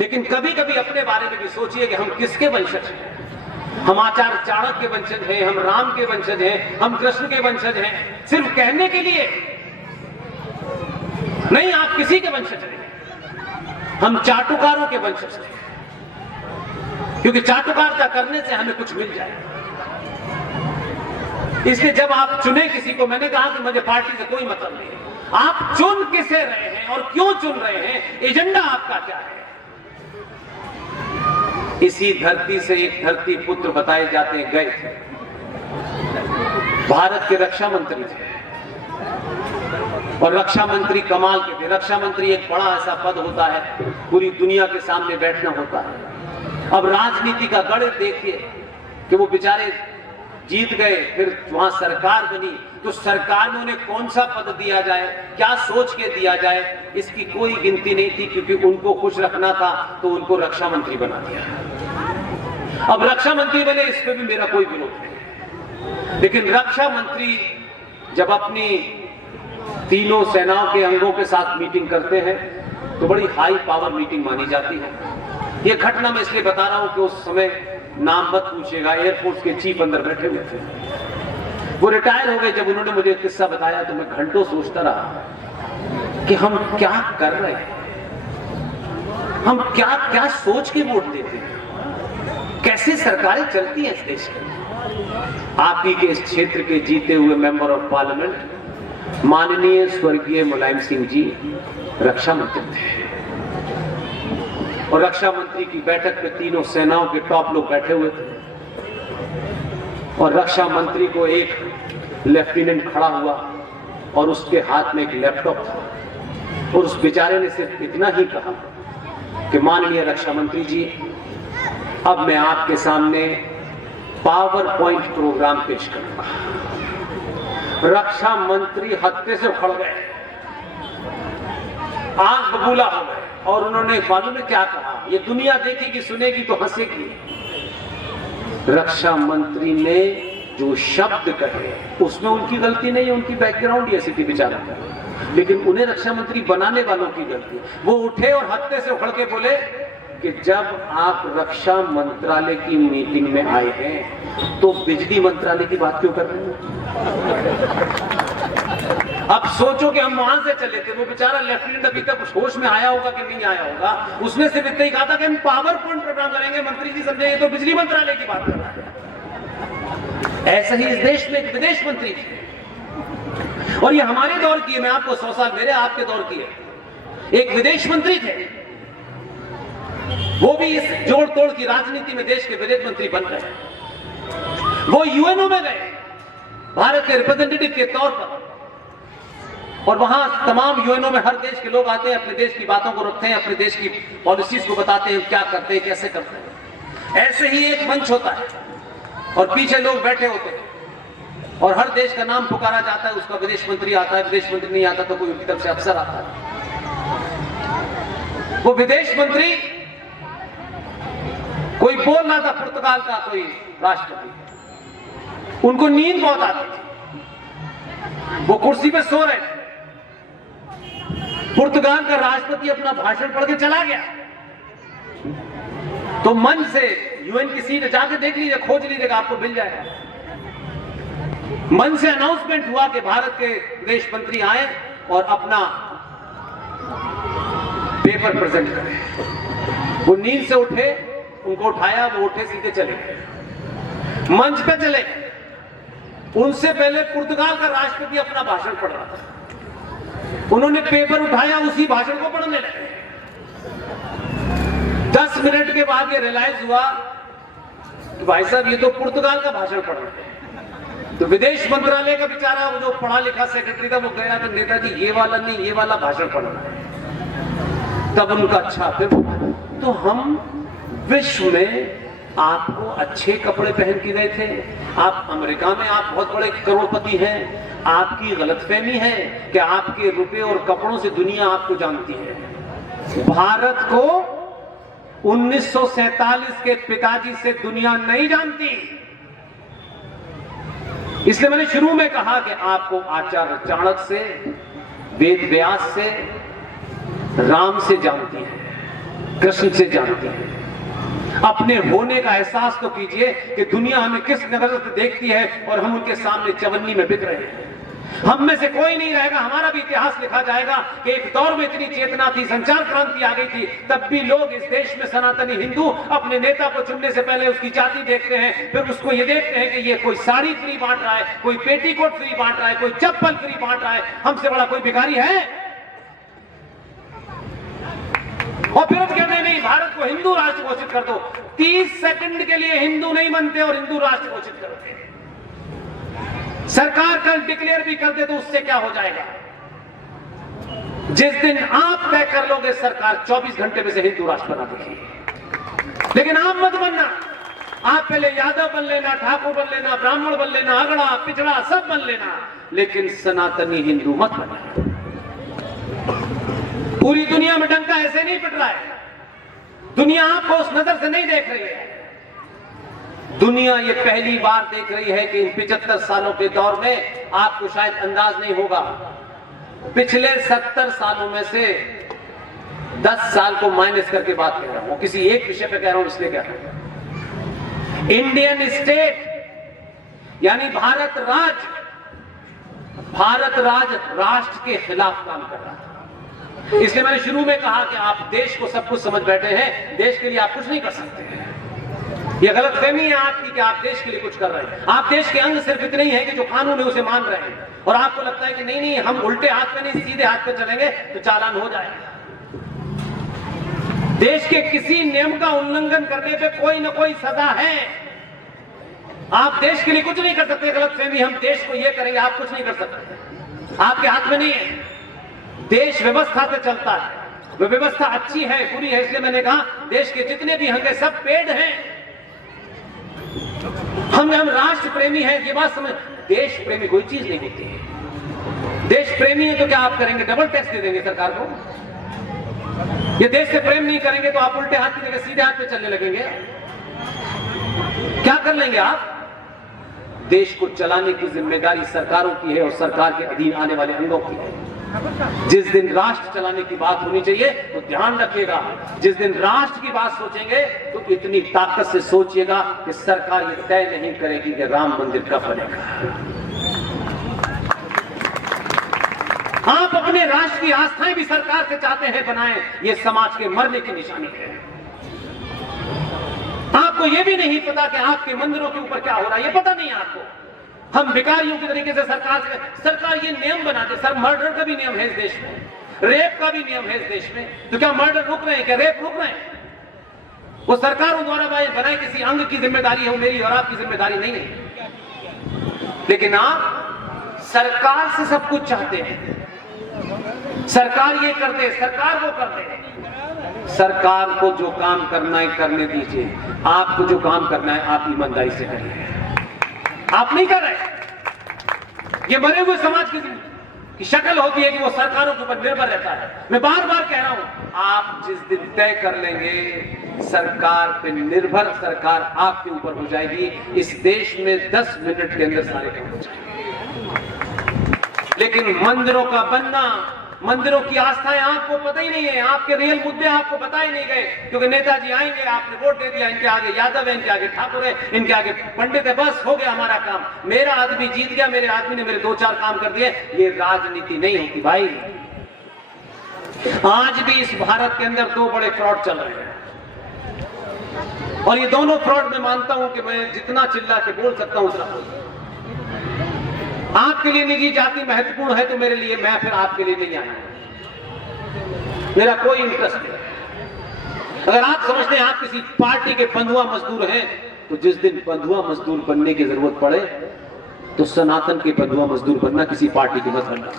लेकिन कभी कभी अपने बारे में भी सोचिए कि हम किसके वंशज हैं। हम आचार्य चाणक्य के वंशज हैं, हम राम के वंशज हैं, हम कृष्ण के वंशज हैं, सिर्फ कहने के लिए नहीं। आप किसी के वंशज नहीं, हम चाटुकारों के वंशज हैं, क्योंकि चाटुकारिता करने से हमें कुछ मिल जाए। इसलिए जब आप चुने किसी को, मैंने कहा कि मुझे पार्टी से कोई मतलब नहीं है, आप चुन किसे रहे हैं और क्यों चुन रहे हैं, एजेंडा आपका क्या है। इसी धरती से एक धरती पुत्र बताए जाते हैं गए थे, भारत के रक्षा मंत्री थे, और रक्षा मंत्री कमाल के थे। रक्षा मंत्री एक बड़ा ऐसा पद होता है, पूरी दुनिया के सामने बैठना होता है। अब राजनीति का गढ़ देखिए कि वो बेचारे जीत गए, फिर वहां सरकार बनी, तो सरकार में उन्हें कौन सा पद दिया जाए, क्या सोच के दिया जाए, इसकी कोई गिनती नहीं थी, क्योंकि उनको खुश रखना था तो उनको रक्षा मंत्री बना दिया। अब रक्षा मंत्री बने, इस पे भी मेरा कोई विरोध नहीं, लेकिन रक्षा मंत्री जब अपनी तीनों सेनाओं के अंगों के साथ मीटिंग करते हैं तो बड़ी हाई पावर मीटिंग मानी जाती है। यह घटना मैं इसलिए बता रहा हूं कि उस समय नाम मत पूछिएगा, एयरफोर्स के चीफ अंदर बैठे हुए थे, वो रिटायर हो गए। जब उन्होंने मुझे किस्सा बताया तो मैं घंटों सोचता रहा कि हम क्या कर रहे हैं, हम क्या क्या सोच के वोट देते हैं, कैसे सरकारें चलती हैं इस देश में। आप ही के इस क्षेत्र के जीते हुए मेंबर ऑफ पार्लियामेंट माननीय स्वर्गीय मुलायम सिंह जी रक्षा मंत्री थे, और रक्षा मंत्री की बैठक में तीनों सेनाओं के टॉप लोग बैठे हुए थे, और रक्षा मंत्री को एक लेफ्टिनेंट खड़ा हुआ और उसके हाथ में एक लैपटॉप था, और उस बेचारे ने सिर्फ इतना ही कहा कि माननीय रक्षा मंत्री जी, अब मैं आपके सामने पावर पॉइंट प्रोग्राम पेश करूंगा। रक्षा मंत्री हत्थे से उखड़ गए, आंख बबूला हो गए, और उन्होंने मालूम है क्या कहा, ये दुनिया देखेगी सुनेगी तो हंसेगी। रक्षा मंत्री ने जो शब्द कहे उसमें उनकी गलती नहीं है, उनकी बैकग्राउंड ही ऐसी थी बेचारा, लेकिन उन्हें रक्षा मंत्री बनाने वालों की गलती। वो उठे और हत्थे से उखड़ के बोले कि जब आप रक्षा मंत्रालय की मीटिंग में आए हैं तो बिजली मंत्रालय की बात क्यों कर रहे हैं। अब सोचो कि हम वहां से चले थे, वो बेचारा लेफ्टिनेंट अभी तक होश में आया होगा कि नहीं आया होगा, उसने सिर्फ इतना ही कहा था कि हम पावर पॉइंट प्रोग्राम करेंगे। मंत्री जी समझे ये तो बिजली मंत्रालय की बात कर रहा है। ऐसा ही इस देश में एक विदेश मंत्री थे, और ये हमारे दौर की है, मैं आपको 100 साल मेरे आपके दौर की है। एक विदेश मंत्री थे, वो भी इस जोड़ तोड़ की राजनीति में देश के विदेश मंत्री बन गए। वो यूएनओ में गए भारत के रिप्रेजेंटेटिव के तौर पर, और वहां तमाम यूएनओ में हर देश के लोग आते हैं, अपने देश की बातों को रखते हैं, अपने देश की पॉलिसीज को बताते हैं, क्या करते हैं, कैसे करते हैं। ऐसे ही एक मंच होता है और पीछे लोग बैठे होते हैं, और हर देश का नाम पुकारा जाता है, उसका विदेश मंत्री आता है, विदेश मंत्री नहीं आता तो कोई उनकी तरफ से अफसर आता है। वो विदेश मंत्री कोई बोल रहा था, पुर्तगाल का कोई राष्ट्रपति, उनको नींद बहुत आती थी, वो कुर्सी पे सो रहे थे। पुर्तगाल का राष्ट्रपति अपना भाषण पढ़ के चला गया, तो मन से यूएन की सीट जाके देख लीजिए, खोज लीजिएगा, आपको मिल जाएगा। मन से अनाउंसमेंट हुआ कि भारत के विदेश मंत्री आए और अपना पेपर प्रेजेंट करें। वो नींद से उठे, उनको उठाया, वो उठे, सीधे चले गए, मंच पे चले गए। उनसे पहले पुर्तगाल का राष्ट्रपति अपना भाषण पढ़ रहा था, उन्होंने पेपर उठाया, उसी भाषण को पढ़ने लगे। 10 मिनट के बाद ये रियलाइज हुआ कि भाई साहब ये तो पुर्तगाल का भाषण पढ़ रहे थे। तो विदेश मंत्रालय का बेचारा वो जो पढ़ा लिखा सेक्रेटरी था, वो गया तो नेताजी ये वाला नहीं, ये वाला भाषण पढ़ रहा है। तब उनका अच्छा, फिर तो हम विश्व में आपको अच्छे कपड़े पहन के गए थे, आप अमेरिका में आप बहुत बड़े करोड़पति हैं, आपकी गलतफहमी है कि आपके रुपए और कपड़ों से दुनिया आपको जानती है। भारत को 1947 के पिताजी से दुनिया नहीं जानती। इसलिए मैंने शुरू में कहा कि आपको आचार्य चाणक्य से, वेद व्यास से, राम से जानती है। कृष्ण से जानते हैं। अपने होने का एहसास तो कीजिए कि दुनिया हमें किस नजर से देखती है और हम उनके सामने चवन्नी में बिक रहे हैं। हम में से कोई नहीं रहेगा, हमारा भी इतिहास लिखा जाएगा कि एक दौर में इतनी चेतना थी, संचार क्रांति आ गई थी, तब भी लोग इस देश में सनातनी हिंदू अपने नेता को चुनने से पहले उसकी जाति देखते हैं, फिर उसको ये देखते हैं कि ये कोई साड़ी फ्री बांट रहा है, कोई पेटीकोट फ्री बांट रहा है, कोई चप्पल फ्री बांट रहा है, हमसे बड़ा कोई भिखारी है? और फिर हम कहते हैं नहीं, भारत को हिंदू राष्ट्र घोषित कर दो। 30 सेकंड के लिए हिंदू नहीं बनते और हिंदू राष्ट्र घोषित करते हैं। सरकार कल डिक्लेयर भी कर दे तो उससे क्या हो जाएगा? जिस दिन आप तय कर लोगे सरकार 24 घंटे में से हिंदू राष्ट्र बना देगी। लेकिन आप मत बनना, आप पहले यादव बन लेना, ठाकुर बन लेना, ब्राह्मण बन लेना, अगड़ा पिछड़ा सब बन लेना, लेकिन सनातनी हिंदू मत बनना। पूरी दुनिया में डंका ऐसे नहीं पिट रहा है, दुनिया आपको उस नजर से नहीं देख रही है। दुनिया ये पहली बार देख रही है कि इन 75 सालों के दौर में आपको शायद अंदाज नहीं होगा, पिछले 70 सालों में से 10 साल को माइनस करके बात कर रहा हूं, किसी एक विषय पे कह रहा हूं इसलिए कह रहा हूं। इंडियन स्टेट यानी भारत राज राष्ट्र के खिलाफ काम कर रहा था। इसलिए मैंने शुरू में कहा कि आप देश को सब कुछ समझ बैठे हैं, देश के लिए आप कुछ नहीं कर सकते हैं। यह गलतफहमी है आपकी कि आप देश के लिए कुछ कर रहे हैं। आप देश के अंग सिर्फ इतने ही हैं कि जो कानून है उसे मान रहे हैं, और आपको लगता है कि नहीं नहीं हम उल्टे हाथ पे नहीं सीधे हाथ पे चलेंगे तो चालान हो जाएगा। देश के किसी नियम का उल्लंघन करने पे कोई ना कोई सजा है। आप देश के लिए कुछ नहीं कर सकते। गलतफहमी हम देश को ये करेंगे, आप कुछ नहीं कर सकते, आपके हाथ में नहीं है। देश व्यवस्था से चलता है, वह व्यवस्था अच्छी है बुरी है, इसलिए मैंने कहा देश के जितने भी अंग सब पेड़ हैं। हम राष्ट्र प्रेमी हैं, ये बात समझ। देश प्रेमी कोई चीज नहीं होती है। देश प्रेमी है तो क्या आप करेंगे? डबल टैक्स दे देंगे सरकार को। ये देश से प्रेम नहीं करेंगे तो आप उल्टे हाथ की जगह सीधे हाथ पे चलने लगेंगे। क्या कर लेंगे आप? देश को चलाने की जिम्मेदारी सरकारों की है और सरकार के अधीन आने वाले अंगों की है। जिस दिन राष्ट्र चलाने की बात होनी चाहिए तो ध्यान रखिएगा, जिस दिन राष्ट्र की बात सोचेंगे तो इतनी ताकत से सोचिएगा कि सरकार ये तय नहीं करेगी कि राम मंदिर कब बनेगा। आप अपने राष्ट्र की आस्थाएं भी सरकार से चाहते हैं बनाएं, ये समाज के मरने की निशानी है। आपको यह भी नहीं पता कि आपके मंदिरों के ऊपर क्या हो रहा है, ये पता नहीं आपको। हम भिखारियों की तरीके से सरकार ये नियम बनाते। सर मर्डर का भी नियम है इस देश में, रेप का भी नियम है इस देश में, तो क्या मर्डर रुक रहे हैं? क्या रेप रुक रहे हैं? वो सरकारों द्वारा बनाए किसी अंग की जिम्मेदारी है, वो मेरी और आपकी जिम्मेदारी नहीं है। लेकिन आप सरकार से सब कुछ चाहते हैं, सरकार ये कर दे, सरकार वो कर दे। सरकार को जो काम करना है करने दीजिए, आपको जो काम करना है आप ईमानदारी से करिए। आप नहीं कर रहे। ये मरे हुए समाज की शक्ल होती है कि वो सरकारों के ऊपर निर्भर रहता है। मैं बार बार कह रहा हूं, आप जिस दिन तय कर लेंगे सरकार पे निर्भर, सरकार आपके ऊपर हो जाएगी, इस देश में 10 मिनट के अंदर सारे काम हो जाएंगे। लेकिन मंदिरों का बनना, मंदिरों की आस्थाएं आपको पता ही नहीं है, आपके रियल मुद्दे आपको बताए नहीं गए, क्योंकि नेताजी आएंगे, आपने वोट दे दिया, इनके आगे यादव है, इनके आगे ठाकुर है, इनके आगे पंडित है, बस हो गया हमारा काम, मेरा आदमी जीत गया, मेरे आदमी ने मेरे 2-4 काम कर दिए। ये राजनीति नहीं होती भाई। आज भी इस भारत के अंदर 2 बड़े फ्रॉड चल रहे हैं, और ये दोनों फ्रॉड मैं मानता हूं कि मैं जितना चिल्ला के बोल सकता हूं उतना। आपके लिए निजी जाति महत्वपूर्ण है तो मेरे लिए, मैं फिर आपके लिए नहीं आया, मेरा कोई इंटरेस्ट नहीं। अगर आप समझते हैं आप किसी पार्टी के बंधुआ मजदूर हैं, तो जिस दिन बंधुआ मजदूर बनने की जरूरत पड़े तो सनातन के बंधुआ मजदूर बनना, किसी पार्टी की मत बनना।